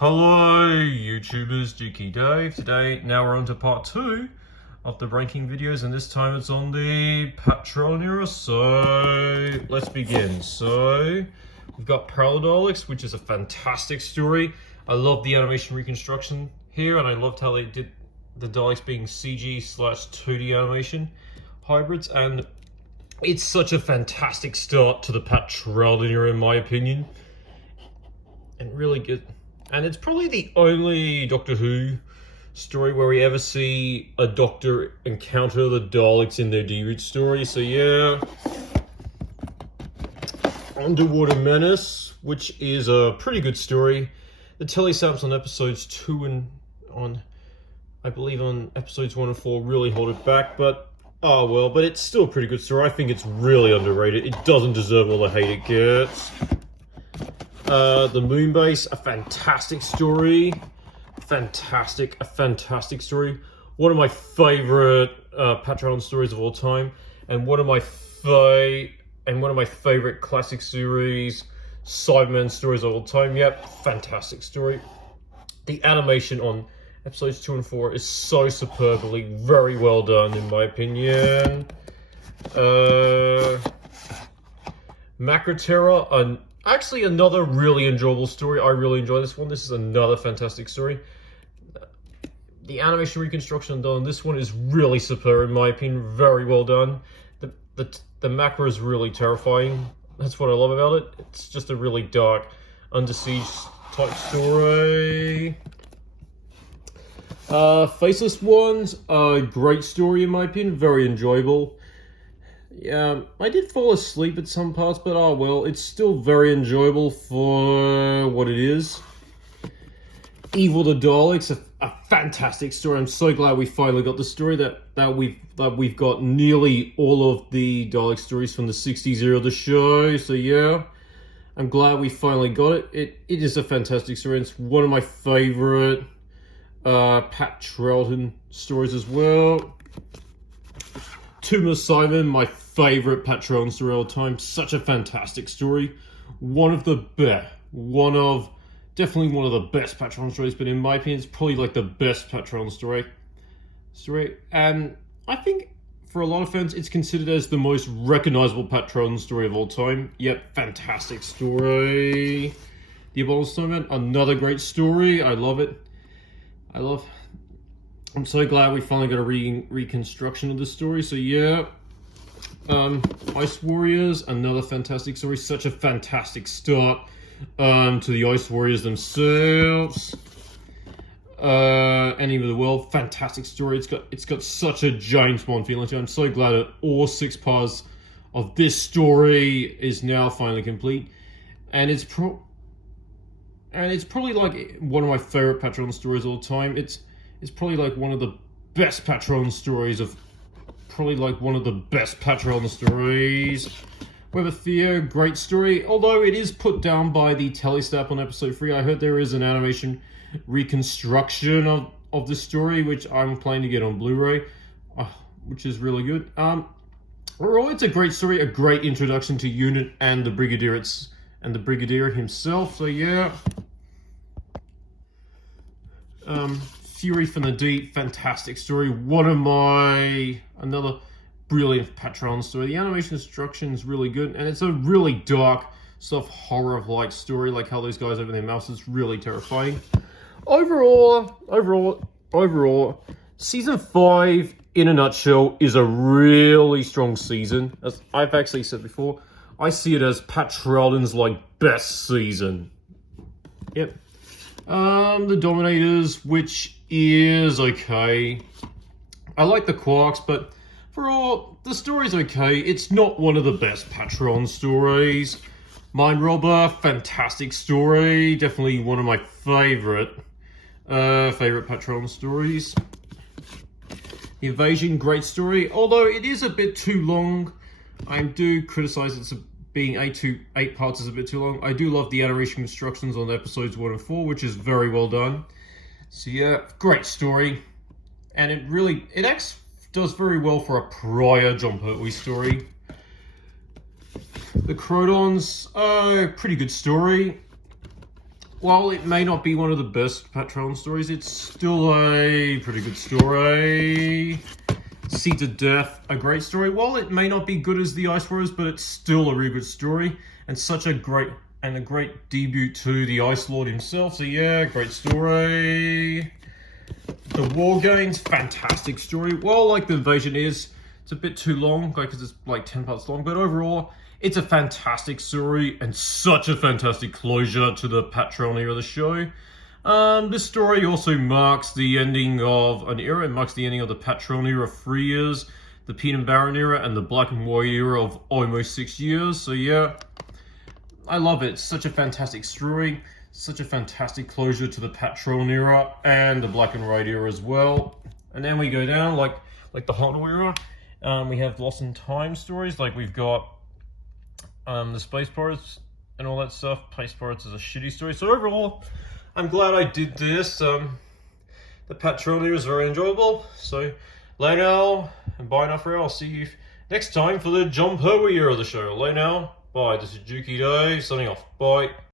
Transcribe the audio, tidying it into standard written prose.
Hello YouTubers, Dookie Dave. Now we're on to part 2 of the ranking videos, and this time it's on the Patron era, so let's begin. So we've got Paradolix, which is a fantastic story. I love the animation reconstruction here, and I loved how they did the Daleks being CG/2D animation hybrids, and it's such a fantastic start to the Patron era in my opinion, and really good. And it's probably the only Doctor Who story where we ever see a Doctor encounter the Daleks in their D-Root story. So yeah. Underwater Menace, which is a pretty good story. The telestamps on episodes 2 and I believe on episodes 1 and 4 really hold it back, but oh well, but it's still a pretty good story. I think it's really underrated. It doesn't deserve all the hate it gets. The Moonbase, a fantastic story. A fantastic story. One of my favorite Patron stories of all time, and one of my favorite classic series Cyberman stories of all time. Yep, fantastic story. The animation on episodes 2 and 4 is so superbly very well done in my opinion. Macroterra, actually another really enjoyable story. I really enjoy this one. This is another fantastic story. The animation reconstruction done on this one is really superb in my opinion. Very well done. The macro is really terrifying. That's what I love about it. It's just a really dark, Under Siege type story. Faceless Ones, a great story in my opinion. Very enjoyable. Yeah, I did fall asleep at some parts, but oh well, it's still very enjoyable for what it is. Evil the Daleks, a fantastic story. I'm so glad we finally got the story that we've got nearly all of the Dalek stories from the 60s era of the show. So yeah, I'm glad we finally got it. It is a fantastic story. It's one of my favorite Pat Trougton stories as well. Tomb of Simon, my favorite Patron story of all time. Such a fantastic story. Definitely one of the best Patron stories, but in my opinion, it's probably like the best Patron story. And I think for a lot of fans, it's considered as the most recognizable Patron story of all time. Yep, fantastic story. The Abominable Snowman, another great story. I love it. I'm so glad we finally got a reconstruction of the story. So yeah, Ice Warriors, another fantastic story. Such a fantastic start to the Ice Warriors themselves. Ending of the World, fantastic story. It's got such a James Bond feeling to it. I'm so glad that all 6 parts of this story is now finally complete, and it's probably like one of my favorite Patron stories of all time. It's probably like one of the best Patron stories Weber Theo, great story. Although it is put down by the telestamp on episode 3. I heard there is an animation reconstruction of the story, which I'm planning to get on Blu-ray, which is really good. Overall, it's a great story, a great introduction to Unit and the Brigadier himself. So yeah. Fury from the Deep, fantastic story. Another brilliant Patron story. The animation instruction is really good, and it's a really dark, sort of horror-like story, like how those guys open their mouths. It's really terrifying. Overall, season 5, in a nutshell, is a really strong season. As I've actually said before, I see it as Patron's best season. Yep. The Dominators, which is okay. I like the Quarks, but for all, the story's okay. It's not one of the best Patron stories. Mind Robber, fantastic story. Definitely one of my favorite Patron stories. The Invasion, great story. Although it is a bit too long. I do criticize it's being 8 parts is a bit too long. I do love the animation instructions on episodes 1 and 4, which is very well done. So yeah, great story. And it actually does very well for a prior John Pertwee story. The Crotons, pretty good story. while it may not be one of the best Patron stories, it's still a pretty good story. See to Death, a great story. While it may not be good as the Ice Warriors, but it's still a really good story, and such a great debut to the Ice Lord himself. So yeah, great story. The War Games, fantastic story. Well, like the Invasion is, it's a bit too long, because it's like 10 parts long, but overall, it's a fantastic story and such a fantastic closure to the Patron era of the show. This story also marks the ending of an era. It marks the ending of the Patron era of 3 years, the Pete and Baron era, and the Black and White era of almost 6 years. So yeah, I love it. It's such a fantastic story, such a fantastic closure to the Patron era and the Black and White era as well. And then we go down like the Hot era. We have Lost in Time stories, like we've got the Space Pirates and all that stuff. Space Pirates is a shitty story. So overall, I'm glad I did this. The Patron era is very enjoyable. So later now, and bye now for now. I'll see you next time for the John Pertwee era of the show. Later now, bye. This is Juki Day, signing off. Bye.